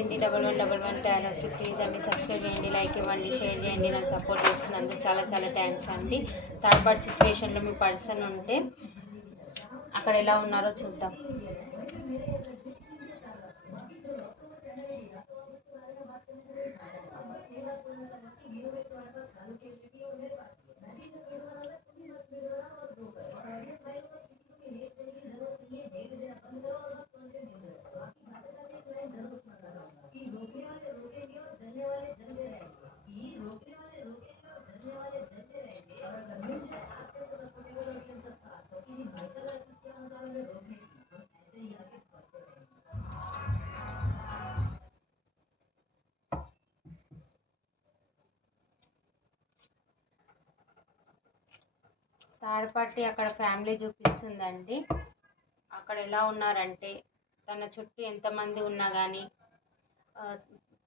అండి double one double one ఛానల్కి please అండి సబ్స్క్రైబ్ చేయండి లైక్ ఇవ్వండి షేర్ చేయండి నన్ను సపోర్ట్ చేస్తున్నందుకు చాలా చాలా థ్యాంక్స్ అండి. థర్డ్ పార్టీ సిచ్యువేషన్లో మీ పర్సన్ ఉంటే అక్కడ ఎలా ఉన్నారో చూద్దాం. థర్డ్ పార్టీ అక్కడ ఫ్యామిలీ చూపిస్తుందండి. అక్కడ ఎలా ఉన్నారంటే తన చుట్టూ ఎంతమంది ఉన్నా కానీ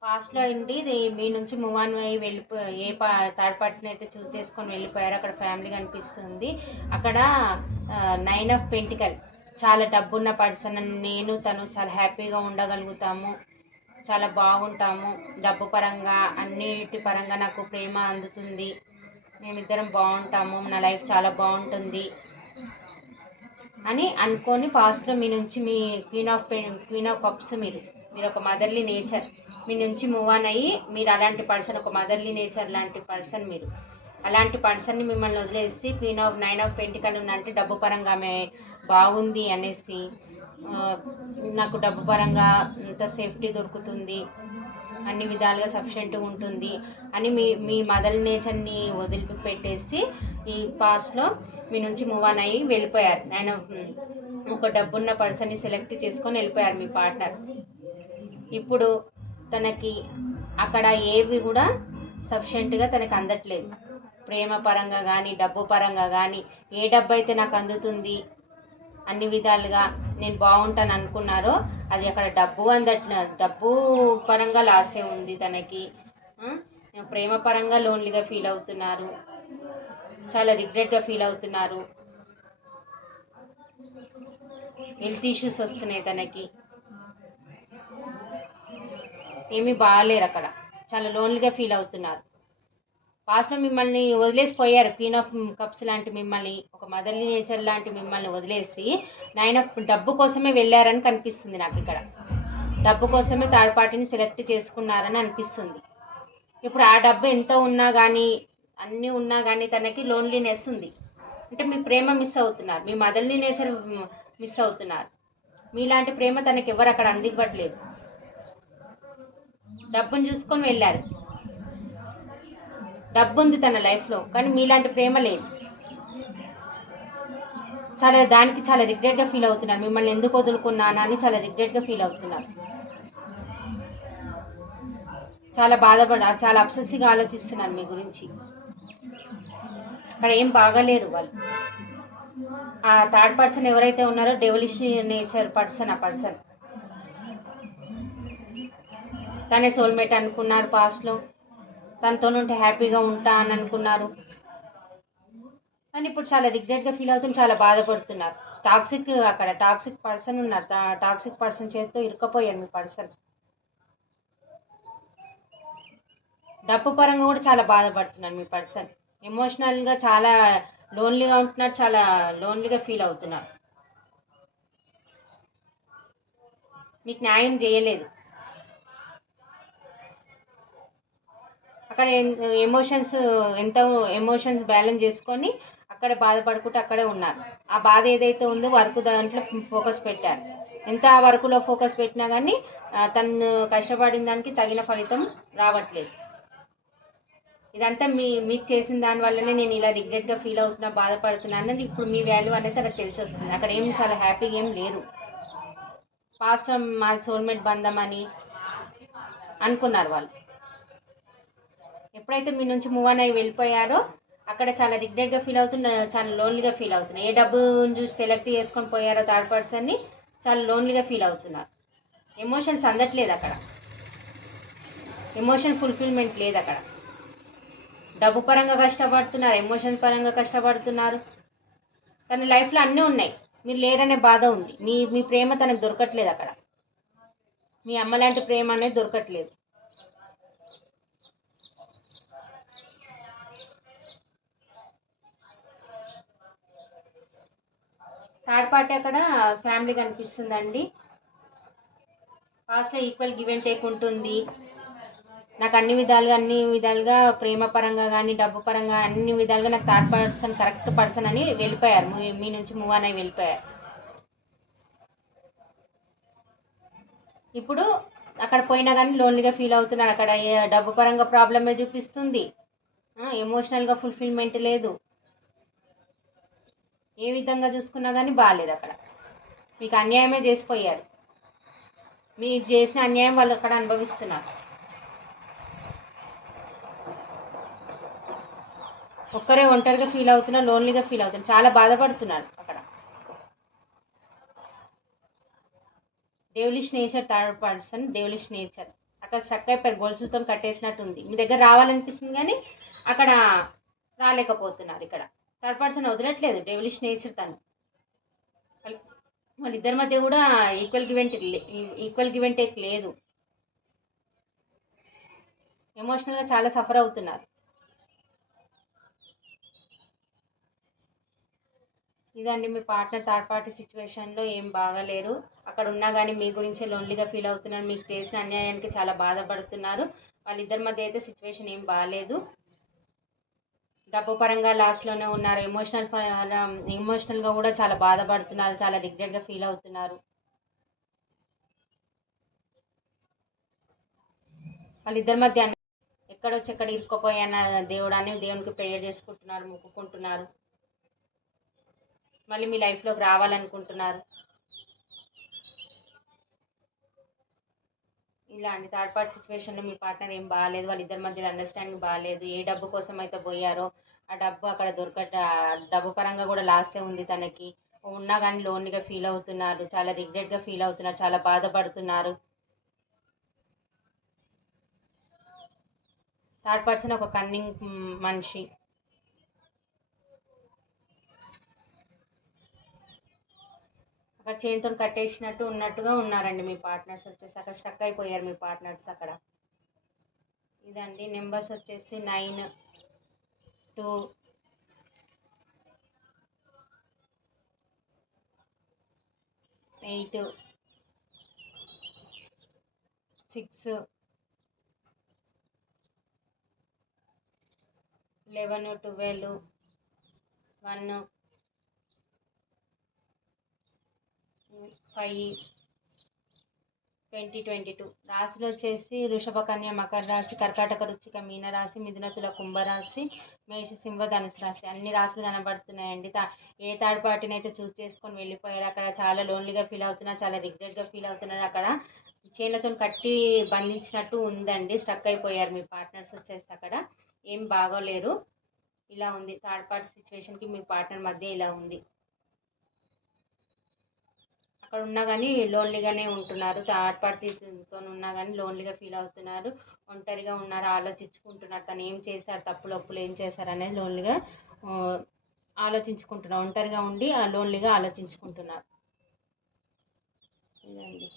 పాస్ట్లో అండి ఇది మీ నుంచి మూవ్ ఆన్ అయ్యి వెళ్ళిపో ఏ పా థర్డ్ పార్టీని అయితే చూస్ చేసుకొని వెళ్ళిపోయారో అక్కడ ఫ్యామిలీ కనిపిస్తుంది. అక్కడ నైన్ ఆఫ్ పెంటికల్ చాలా డబ్బున్న పర్సన్ నేను తను చాలా హ్యాపీగా ఉండగలుగుతాము చాలా బాగుంటాము డబ్బు పరంగా అన్నిటి పరంగా నాకు ప్రేమ అందుతుంది. మేమిద్దరం బాగుంటాము నా లైఫ్ చాలా బాగుంటుంది అని అనుకొని ఫాస్ట్లో మీ నుంచి మీ queen of pen queen of cups మీరు మీరు ఒక మదర్లీ నేచర్ మీ నుంచి మూవ్ ఆన్ అయ్యి మీరు అలాంటి పర్సన్ ఒక మదర్లీ నేచర్ లాంటి పర్సన్ మీరు. అలాంటి పర్సన్ని మిమ్మల్ని వదిలేసి queen of nine of pentacle ఉన్నంటే డబ్బు పరంగా ఆమె బాగుంది అనేసి నాకు డబ్బు పరంగా ఇంత సేఫ్టీ దొరుకుతుంది అన్ని విధాలుగా సఫిషియెంట్గా ఉంటుంది అని మీ మీ మదర్ నేచర్ని వదిలిపెట్టేసి ఈ పాస్ట్లో మీ నుంచి మూవ్ ఆన్ అయ్యి వెళ్ళిపోయారు. నేను ఒక డబ్బున్న పర్సన్ని సెలెక్ట్ చేసుకొని వెళ్ళిపోయారు మీ పార్ట్నర్ ఇప్పుడు తనకి అక్కడ ఏవి కూడా సఫిషియెంట్గా తనకి అందట్లేదు. ప్రేమ పరంగా కానీ డబ్బు పరంగా కానీ ఏ డబ్బు అయితే నాకు అందుతుంది అన్ని విధాలుగా నేను బాగుంటాను అనుకున్నారో అది అక్కడ డబ్బు అందట్ల. డబ్బు పరంగా లాసే ఉంది తనకి. ప్రేమ పరంగా లోన్లీగా ఫీల్ అవుతున్నారు. చాలా రిగ్రెట్గా ఫీల్ అవుతున్నారు. హెల్త్ ఇష్యూస్ వస్తున్నాయి తనకి. ఏమీ బాగాలేరు అక్కడ. చాలా లోన్లీగా ఫీల్ అవుతున్నారు. పాస్ట్లో మిమ్మల్ని వదిలేసిపోయారు. క్వీన్ ఆఫ్ కప్స్ లాంటి మిమ్మల్ని ఒక మదర్లీ నేచర్ లాంటి మిమ్మల్ని వదిలేసి నైన్ ఆఫ్ డబ్బు కోసమే వెళ్ళారని కనిపిస్తుంది నాకు ఇక్కడ. డబ్బు కోసమే థర్డ్ పార్టీని సెలెక్ట్ చేసుకున్నారని అనిపిస్తుంది. ఇప్పుడు ఆ డబ్బు ఎంత ఉన్నా కానీ అన్నీ ఉన్నా కానీ తనకి లోన్లీనెస్ ఉంది. అంటే మీ ప్రేమ మిస్ అవుతున్నారు. మీ మదర్లీ నేచర్ మిస్ అవుతున్నారు. మీలాంటి ప్రేమ తనకి ఎవరు అక్కడ అందివ్వట్లేదు. డబ్బును చూసుకొని వెళ్ళారు. డబ్బు ఉంది తన లైఫ్లో కానీ మీలాంటి ప్రేమ లేదు. చాలా దానికి చాలా రిగ్రెట్గా ఫీల్ అవుతున్నారు. మిమ్మల్ని ఎందుకు వదులుకున్నానా అని చాలా రిగ్రెట్గా ఫీల్ అవుతున్నారు. చాలా బాధపడారు చాలా అప్సెస్గా ఆలోచిస్తున్నారు మీ గురించి. అక్కడ ఏం బాగలేరు వాళ్ళు. ఆ థర్డ్ పర్సన్ ఎవరైతే ఉన్నారో డెవలిష్ నేచర్ పర్సన్ ఆ పర్సన్. తనే సోల్మేట్ అనుకున్నారు పాస్ట్లో. తనతో ఉంటే హ్యాపీగా ఉంటా అని అనుకున్నారు. కానీ ఇప్పుడు చాలా రిగ్రెట్గా ఫీల్ అవుతుంది చాలా బాధపడుతున్నారు. టాక్సిక్ అక్కడ టాక్సిక్ పర్సన్ ఉన్నారు. టాక్సిక్ పర్సన్ చేతితో ఇరుక్కపోయారు మీ పర్సన్. డబ్బు పరంగా కూడా చాలా బాధపడుతున్నారు మీ పర్సన్. ఎమోషనల్గా చాలా లోన్లీగా ఉంటున్నారు. చాలా లోన్లీగా ఫీల్ అవుతున్నారు. మీకు న్యాయం చేయలేదు. అక్కడ ఎమోషన్స్ ఎంత ఎమోషన్స్ బ్యాలెన్స్ చేసుకొని అక్కడే బాధపడుకుంటూ అక్కడే ఉన్నారు. ఆ బాధ ఏదైతే ఉందో వర్క్ దాంట్లో ఫోకస్ పెట్టారు. ఎంత ఆ వర్క్లో ఫోకస్ పెట్టినా కానీ తను కష్టపడిన దానికి తగిన ఫలితం రావట్లేదు. ఇదంతా మీ మీకు చేసిన దాని వల్లనే నేను ఇలా రిగ్రెట్గా ఫీల్ అవుతున్నా బాధపడుతున్నా అన్నది ఇప్పుడు మీ వాల్యూ అనేది తనకు తెలిసి వస్తుంది అక్కడ ఏం చాలా హ్యాపీగా ఏం లేరు. పాస్ట్ మా సోల్మేట్ బంధం అని అనుకున్నారు వాళ్ళు. ఎప్పుడైతే మీ నుంచి మూవ్ అని అయ్యి వెళ్ళిపోయారో అక్కడ చాలా రిగ్రెట్గా ఫీల్ అవుతున్నారు చాలా లోన్లీగా ఫీల్ అవుతున్నారు ఏ డబ్బుని చూసి సెలెక్ట్ చేసుకొని పోయారో థర్డ్ పర్సన్ని చాలా లోన్లీగా ఫీల్ అవుతున్నారు ఎమోషన్స్ అందట్లేదు అక్కడ. ఎమోషన్ ఫుల్ఫిల్మెంట్ లేదు అక్కడ. డబ్బు పరంగా కష్టపడుతున్నారు ఎమోషన్ పరంగా కష్టపడుతున్నారు. తన లైఫ్లో అన్నీ ఉన్నాయి. మీరు లేరనే బాధ ఉంది. మీ మీ ప్రేమ తనకు దొరకట్లేదు అక్కడ. మీ అమ్మ లాంటి ప్రేమ అనేది దొరకట్లేదు. థర్డ్ పార్టీ అక్కడ ఫ్యామిలీ కనిపిస్తుందండి. ఫాస్ట్లో ఈక్వల్ గివ్ అండ్ టేక్ ఉంటుంది. నాకు అన్ని విధాలుగా అన్ని విధాలుగా ప్రేమ పరంగా కానీ డబ్బు పరంగా అన్ని విధాలుగా నాకు థర్డ్ పర్సన్ కరెక్ట్ పర్సన్ అని వెళ్ళిపోయారు. మీ- మీ నుంచి మూవ్ అని వెళ్ళిపోయారు. ఇప్పుడు అక్కడ పోయినా కానీ లోన్లీగా ఫీల్ అవుతున్నారు. అక్కడ డబ్బు పరంగా ప్రాబ్లమే చూపిస్తుంది. ఎమోషనల్గా ఫుల్ఫిల్మెంట్ లేదు. ఏ విధంగా చూసుకున్నా కానీ బాగాలేదు అక్కడ. మీకు అన్యాయమే చేసిపోయారు. మీరు చేసిన అన్యాయం వాళ్ళు అక్కడ అనుభవిస్తున్నారు. ఒక్కరే ఒంటరిగా ఫీల్ అవుతున్నారు లోన్లీగా ఫీల్ అవుతున్నారు చాలా బాధపడుతున్నారు అక్కడ. Devilish nature third person devilish nature. అక్కడ స్ట్రక్ అయిపోయారు గొలుసులతో కట్టేసినట్టు ఉంది మీ దగ్గర రావాలనిపిస్తుంది కానీ అక్కడ రాలేకపోతున్నారు ఇక్కడ. థర్డ్ పర్సన్ వదలట్లేదు. డెవలిష్ నేచర్ తను. వాళ్ళ- వాళ్ళిద్దరి మధ్య కూడా equal give and equal give and take లేదు. ఎమోషనల్గా చాలా సఫర్ అవుతున్నారు. ఇదండి మీ పార్ట్నర్ థర్డ్ పార్టీ సిచ్యువేషన్లో ఏం బాగాలేరు. అక్కడ ఉన్నా కానీ మీ గురించే లోన్లీగా ఫీల్ అవుతున్నారు. మీకు చేసిన అన్యాయానికి చాలా బాధపడుతున్నారు. వాళ్ళిద్దరి మధ్య అయితే సిచ్యువేషన్ ఏం బాగాలేదు డబ్బు పరంగా లాస్ట్లోనే ఉన్నారు. ఎమోషనల్ ఎమోషనల్గా కూడా చాలా బాధపడుతున్నారు. చాలా రిగ్రెట్గా ఫీల్ అవుతున్నారు. వాళ్ళిద్దరి మధ్య ఎక్కడొచ్చి ఎక్కడ ఇరుక్కుపోయాన దేవుడు అని దేవునికి ప్రేయర్ చేసుకుంటున్నారు మొక్కుకుంటున్నారు. మళ్ళీ మీ లైఫ్లోకి రావాలనుకుంటున్నారు. ఇలా అండి థర్డ్ పార్టీ సిచ్యువేషన్లో మీ పార్ట్నర్ ఏం బాగాలేదు వాళ్ళిద్దరి మధ్యలో అండర్స్టాండింగ్ బాగాలేదు ఏ డబ్బు కోసం అయితే పోయారో ఆ డబ్బు అక్కడ దొరకట డబ్బు పరంగా కూడా లాస్టే ఉంది తనకి. ఉన్నా కానీ లోన్లీగా ఫీల్ అవుతున్నారు చాలా రిగ్రెట్గా ఫీల్ అవుతున్నారు చాలా బాధపడుతున్నారు. థర్డ్ పర్సన్ ఒక కన్నింగ్ మనిషి. అక్కడ చేతితో కట్టేసినట్టు ఉన్నట్టుగా ఉన్నారండి మీ పార్ట్నర్స్ వచ్చేసి. అక్కడ స్టక్ అయిపోయారు మీ పార్ట్నర్స్ అక్కడ. ఇదండి నెంబర్స్ వచ్చేసి nine two eight six eleven twelve one five twenty twenty two. రాశులు వచ్చేసి వృషభకన్య మకర రాశి కర్కాటక రుచిక మీనరాశి మిథునతుల కుంభరాశి మేష సింహ ధనుసు రాశి. అన్ని రాశులు కనబడుతున్నాయండి. తా ఏ థర్డ్ పార్టీని అయితే చూస్ చేసుకొని వెళ్ళిపోయారు అక్కడ చాలా లోన్లీగా ఫీల్ అవుతున్నారు చాలా రిగ్రెట్గా ఫీల్ అవుతున్నారు. అక్కడ చేతులతో కట్టి బంధించినట్టు ఉందండి. స్ట్రక్ అయిపోయారు మీ పార్ట్నర్స్ వచ్చేసి అక్కడ. ఏం బాగోలేరు. ఇలా ఉంది. థర్డ్ పార్టీ సిచ్యువేషన్కి మీ పార్ట్నర్ మధ్య ఇలా ఉంది. అక్కడ ఉన్నా కానీ లోన్లీగానే ఉంటున్నారు. థర్డ్ పార్టీతో ఉన్నా కానీ లోన్లీగా ఫీల్ అవుతున్నారు. ఒంటరిగా ఉన్నారు ఆలోచించుకుంటున్నారు. తను ఏం చేశారు తప్పులు అప్పులు ఏం చేశారు అనేది లోన్లీగా ఆలోచించుకుంటున్నారు. ఒంటరిగా ఉండి ఆ లోన్లీగా ఆలోచించుకుంటున్నారు. ఇదండి.